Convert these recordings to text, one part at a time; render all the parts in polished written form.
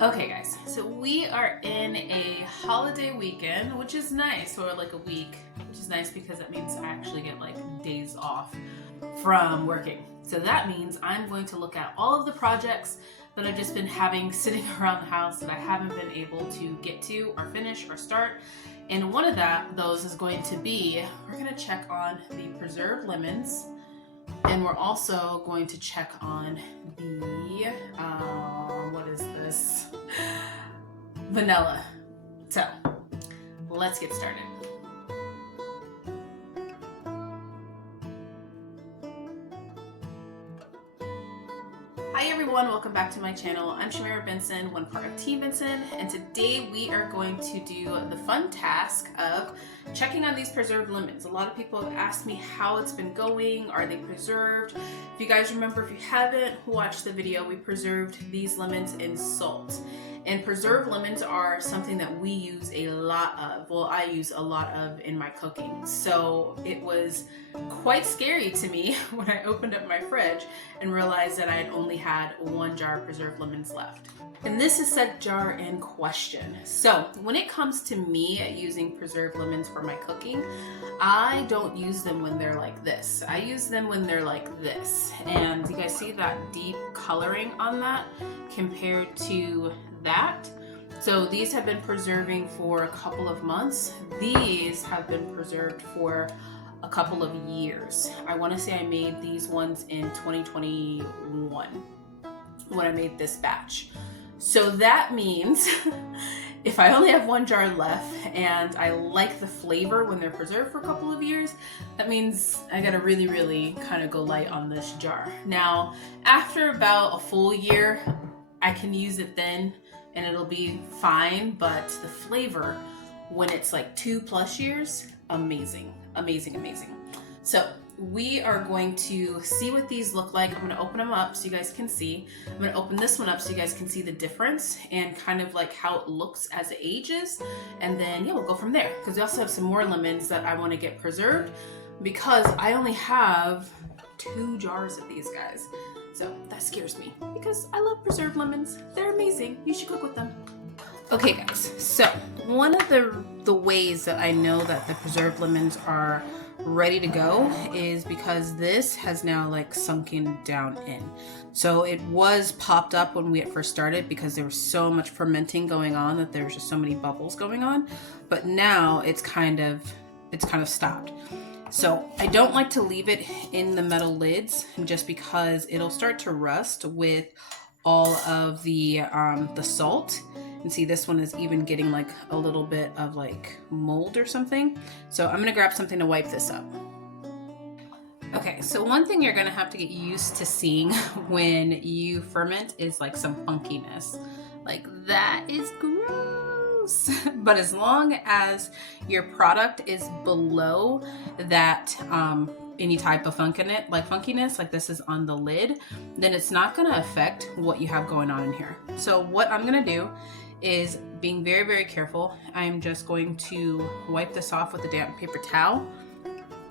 Okay guys, so we are in a holiday weekend, which is nice, or like a week, which is nice because that means I actually get like days off from working. So that means I'm going to look at all of the projects that I've just been having sitting around the house that I haven't been able to get to or finish or start. And one of those is going to be, we're going to check on the preserved lemons, and we're also going to check on the, what is this? Vanilla. So, let's get started. Hi everyone, welcome back to my channel. I'm Shamira Benson, one part of Team Benson, and today we are going to do the fun task of checking on these preserved lemons. A lot of people have asked me how it's been going, are they preserved? If you guys remember, if you haven't watched the video, we preserved these lemons in salt. And preserved lemons are something that we use a lot of. Well, I use a lot of in my cooking. So it was quite scary to me when I opened up my fridge and realized that I had only had one jar of preserved lemons left. And this is said jar in question. So when it comes to me using preserved lemons for my cooking, I don't use them when they're like this. I use them when they're like this. And you guys see that deep coloring on that compared to that? So these have been preserving for a couple of months. These have been preserved for a couple of years. I want to say I made these ones in 2021 when I made this batch. So that means if I only have one jar left and I like the flavor when they're preserved for a couple of years, that means I gotta really kind of go light on this jar. Now, after about a full year, I can use it then and it'll be fine, but the flavor when it's like 2+ years, amazing. So we are going to see what these look like. I'm going to open them up so you guys can see. I'm going to open this one up so you guys can see the difference and kind of like how it looks as it ages. And then yeah, we'll go from there, because we also have some more lemons that I want to get preserved because I only have 2 jars of these guys. So that scares me because I love preserved lemons. They're amazing. You should cook with them. Okay guys, so one of the ways that I know that the preserved lemons are ready to go is because this has now like sunken down in. So it was popped up when we at first started because there was so much fermenting going on that there was just so many bubbles going on, but now it's kind of stopped. So I don't like to leave it in the metal lids just because it'll start to rust with all of the salt. And see, this one is even getting like a little bit of like mold or something. So I'm gonna grab something to wipe this up. Okay, so one thing you're gonna have to get used to seeing when you ferment is like some funkiness. Like that is gross. But as long as your product is below that any type of funkiness like this is on the lid, then it's not going to affect what you have going on in here. So what I'm going to do is, being very careful, I'm just going to wipe this off with a damp paper towel.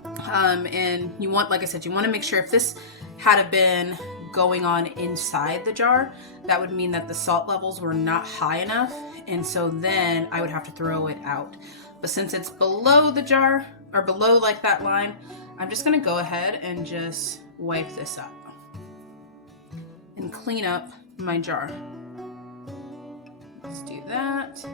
And you want, like I said, you want to make sure if this had been going on inside the jar, that would mean that the salt levels were not high enough, and so then I would have to throw it out. But since it's below the jar, or below like that line, I'm just gonna go ahead and just wipe this up and clean up my jar. Let's do that.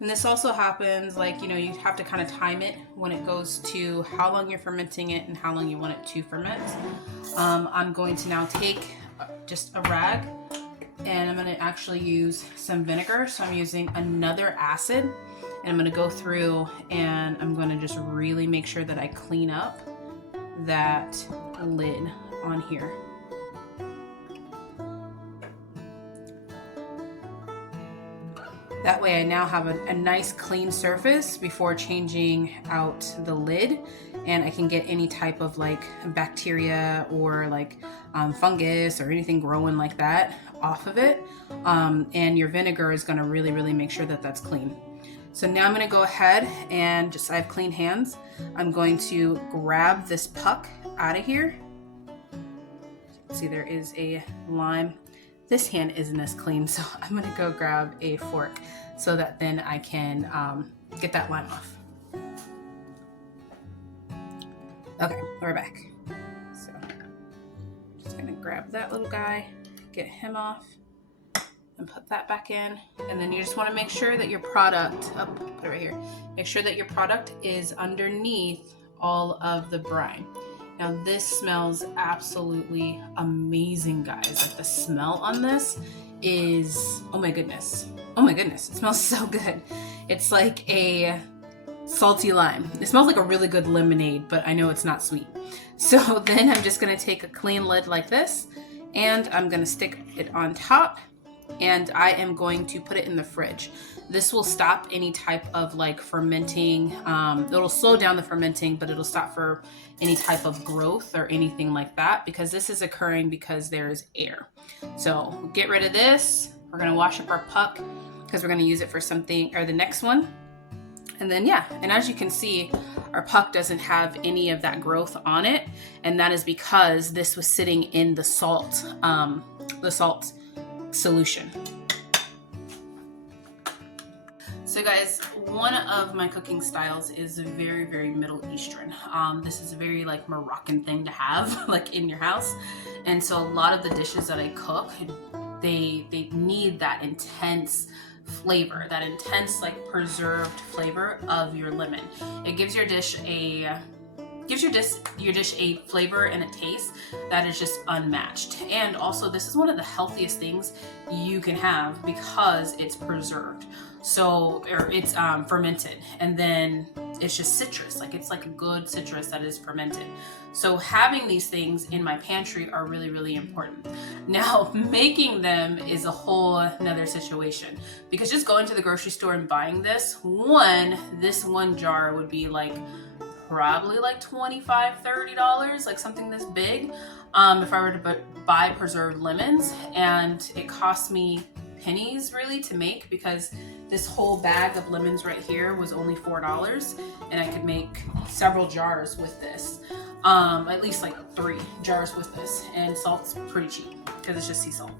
And this also happens, like, you know, you have to kind of time it when it goes to how long you're fermenting it and how long you want it to ferment. I'm going to now take just a rag and I'm going to actually use some vinegar. So I'm using another acid, and I'm going to go through and I'm going to just really make sure that I clean up that lid on here. That way I now have a nice clean surface before changing out the lid, and I can get any type of like bacteria or like fungus or anything growing like that off of it. And your vinegar is gonna really make sure that that's clean. So now I'm gonna go ahead and I have clean hands. I'm going to grab this puck out of here. See, there is a lime this hand isn't as clean, so I'm gonna go grab a fork so that then I can get that lime off. Okay, we're back. So just gonna grab that little guy, get him off, and put that back in. And then you just wanna make sure that your product, put it right here, make sure that your product is underneath all of the brine. Now this smells absolutely amazing, guys. Like the smell on this is, oh my goodness. Oh my goodness, it smells so good. It's like a salty lime. It smells like a really good lemonade, but I know it's not sweet. So then I'm just gonna take a clean lid like this, and I'm gonna stick it on top, and I am going to put it in the fridge. This will stop any type of like fermenting. It'll slow down the fermenting, but it'll stop for any type of growth or anything like that, because this is occurring because there's air. So get rid of this. We're gonna wash up our puck because we're gonna use it for something, or the next one. And then yeah, and as you can see, our puck doesn't have any of that growth on it, and that is because this was sitting in the salt solution. So guys, one of my cooking styles is very, very Middle Eastern. This is a very like Moroccan thing to have like in your house. And so a lot of the dishes that I cook, they need that intense flavor, that intense like preserved flavor of your lemon. It gives your dish a flavor and a taste that is just unmatched. And also this is one of the healthiest things you can have because it's preserved. So, or it's fermented, and then it's just citrus. Like it's like a good citrus that is fermented. So having these things in my pantry are really, really important. Now, making them is a whole another situation, because just going to the grocery store and buying this one jar would be like probably like $25, $30, like something this big, if I were to buy preserved lemons, and it cost me pennies really to make, because this whole bag of lemons right here was only $4, and I could make several jars with this, at least like 3 jars with this. And salt's pretty cheap because it's just sea salt.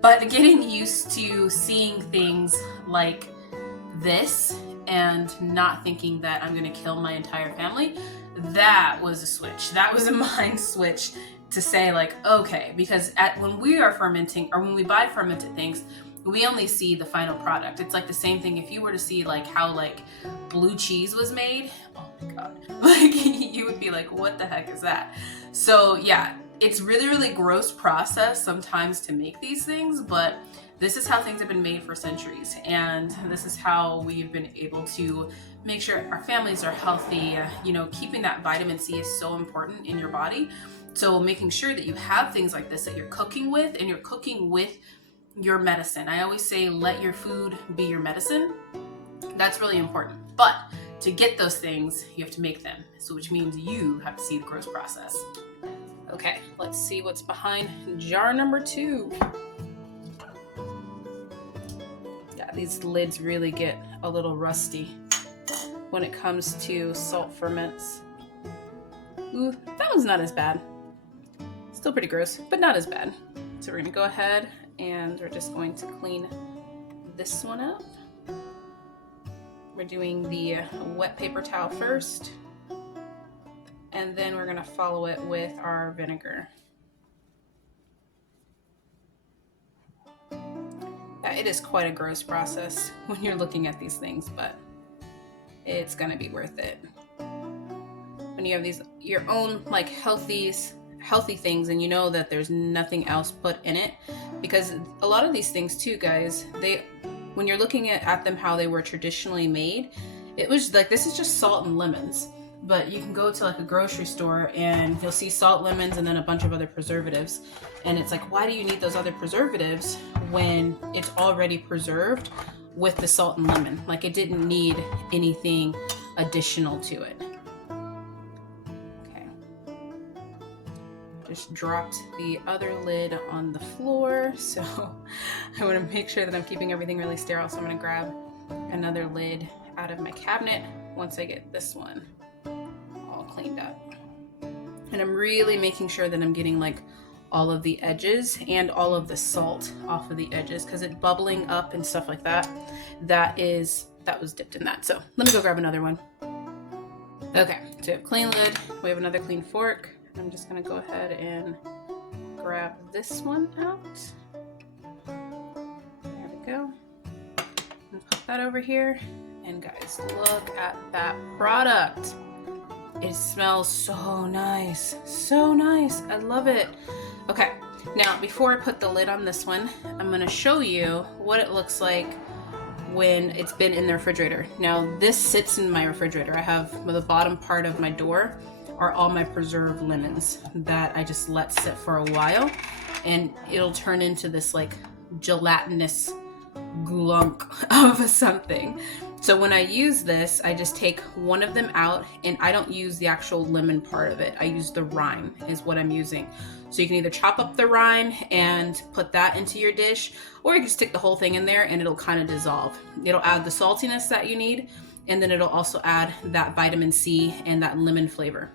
But getting used to seeing things like this and not thinking that I'm gonna kill my entire family, that was a switch. That was a mind switch to say like, okay, because when we are fermenting, or when we buy fermented things, we only see the final product. It's like the same thing if you were to see like how like blue cheese was made. Oh my God. Like you would be like, what the heck is that? So yeah, it's really, really gross process sometimes to make these things, but this is how things have been made for centuries. And this is how we've been able to make sure our families are healthy. You know, keeping that vitamin C is so important in your body. So making sure that you have things like this that you're cooking with, and you're cooking with your medicine. I always say, let your food be your medicine. That's really important. But to get those things, you have to make them. So which means you have to see the gross process. Okay, let's see what's behind jar number 2. Yeah, these lids really get a little rusty when it comes to salt ferments. Ooh, that one's not as bad. Still pretty gross, but not as bad. So we're gonna go ahead and we're just going to clean this one up. We're doing the wet paper towel first, and then we're gonna follow it with our vinegar. Yeah, it is quite a gross process when you're looking at these things, but it's gonna be worth it. When you have these, your own like healthy things, and you know that there's nothing else put in it, because a lot of these things too, guys, when you're looking at them how they were traditionally made, it was like, this is just salt and lemons. But you can go to like a grocery store and you'll see salt, lemons, and then a bunch of other preservatives, and it's like, why do you need those other preservatives when it's already preserved with the salt and lemon? Like, it didn't need anything additional to it. Just dropped the other lid on the floor, so I want to make sure that I'm keeping everything really sterile. So I'm going to grab another lid out of my cabinet once I get this one all cleaned up. And I'm really making sure that I'm getting like all of the edges and all of the salt off of the edges, because it bubbling up and stuff like that, that was dipped in that. So let me go grab another one. Okay, so we have clean lid, we have another clean fork. I'm just gonna go ahead and grab this one out. There we go. And put that over here. And guys, look at that product. It smells so nice. So nice. I love it. Okay, now before I put the lid on this one, I'm gonna show you what it looks like when it's been in the refrigerator. Now this sits in my refrigerator. I have the bottom part of my door are all my preserved lemons that I just let sit for a while, and it'll turn into this like gelatinous glunk of something. So when I use this, I just take one of them out, and I don't use the actual lemon part of it. I use the rind is what I'm using. So you can either chop up the rind and put that into your dish, or you can stick the whole thing in there and it'll kind of dissolve. It'll add the saltiness that you need, and then it'll also add that vitamin C and that lemon flavor.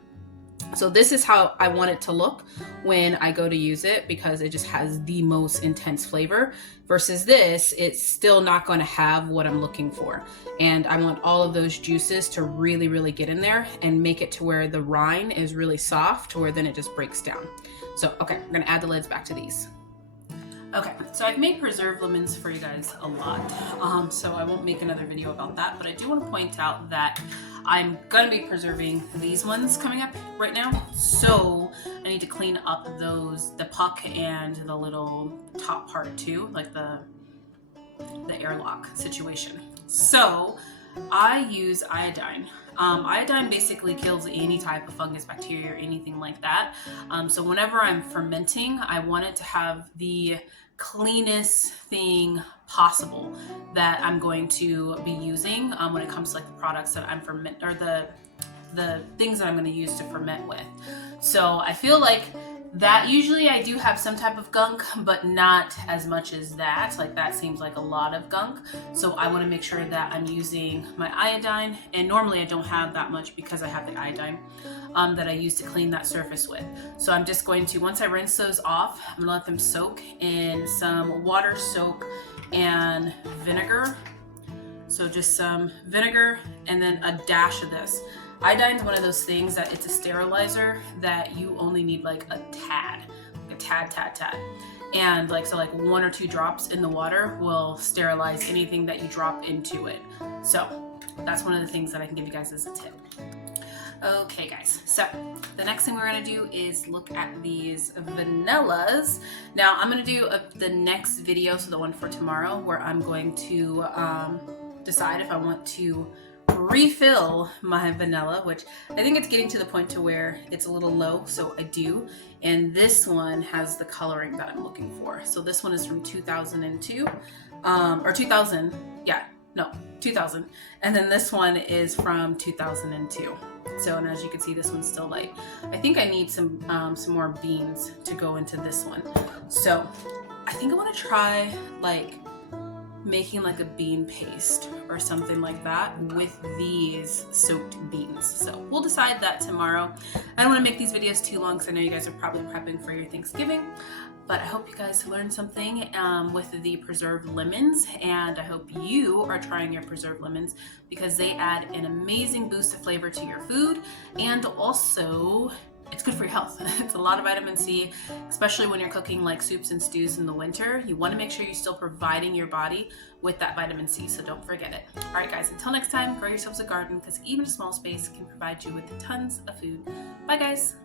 So this is how I want it to look when I go to use it, because it just has the most intense flavor. Versus this, it's still not going to have what I'm looking for. And I want all of those juices to really, really get in there and make it to where the rind is really soft, to where then it just breaks down. So, okay, we're going to add the lids back to these. Okay, so I've made preserved lemons for you guys a lot, so I won't make another video about that, but I do want to point out that I'm going to be preserving these ones coming up right now, so I need to clean up the puck and the little top part too, like the airlock situation. So I use iodine. Iodine basically kills any type of fungus, bacteria, or anything like that. So whenever I'm fermenting, I want it to have the cleanest thing possible that I'm going to be using when it comes to like the products that I'm the things that I'm going to use to ferment with. So I feel like that usually I do have some type of gunk, but not as much as that. Like that seems like a lot of gunk. So I want to make sure that I'm using my iodine, and normally I don't have that much because I have the iodine that I use to clean that surface with. So I'm just going to, once I rinse those off, I'm gonna let them soak in some water, soap, and vinegar. So just some vinegar and then a dash of this. Iodine is one of those things that it's a sterilizer that you only need like a tad. And like, so like 1 or 2 drops in the water will sterilize anything that you drop into it. So that's one of the things that I can give you guys as a tip. Okay guys, so the next thing we're gonna do is look at these vanillas. Now I'm gonna do the next video, so the one for tomorrow, where I'm going to decide if I want to refill my vanilla, which I think it's getting to the point to where it's a little low, so I do. And this one has the coloring that I'm looking for. So this one is from 2002, or 2000, yeah, no, 2000. And then this one is from 2002. So, and as you can see, this one's still light. I think I need some more beans to go into this one. So I think I want to try like making like a bean paste or something like that with these soaked beans. So we'll decide that tomorrow. I don't want to make these videos too long because I know you guys are probably prepping for your Thanksgiving, but I hope you guys learned something with the preserved lemons, and I hope you are trying your preserved lemons because they add an amazing boost of flavor to your food, and also it's good for your health. It's a lot of vitamin C, especially when you're cooking like soups and stews in the winter. You want to make sure you're still providing your body with that vitamin C, so don't forget it. All right guys, until next time, grow yourselves a garden, because even a small space can provide you with tons of food. Bye guys.